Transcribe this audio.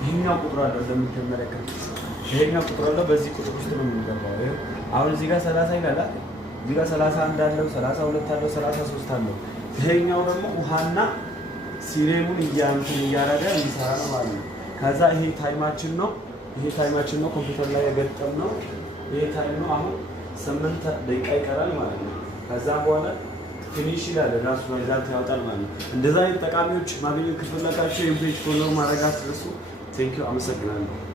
ይሄኛው ቁጥር አለው እንደምትመለከቱት ይሄኛው ቁጥር አለው። በዚህ ቁጥር ውስጥ ነው የሚገባው። አሁን እዚህ ጋር 30 ይላል። እዚህ ጋር 31 አለው፣ 32 አለው፣ 33 አለው። ይሄኛው ደግሞ ውሃና ሲሬሙን እያረገ እንዲሰራ ነው ማለት ነው። ከዛ ይሄ ታይማችን ነው። ይሄ ታይማችን ነው ኮምፒውተር ላይ የገጠምነው ይሄ ታይም ነው። አሁን 8 ደቂቃ ይቀራል ማለት ነው። ከዛ በኋላ ፊኒሽ ይላል ራሱ ሪዛልት ያወጣል ማለት ነው። እንደዛ አይነት ጠቃሚዎች ማግኘት ከፈለጋችሁ የፔጅ ፎሎ ማድረግ አትርሱ። ቴንክ ዩ አመሰግናለሁ።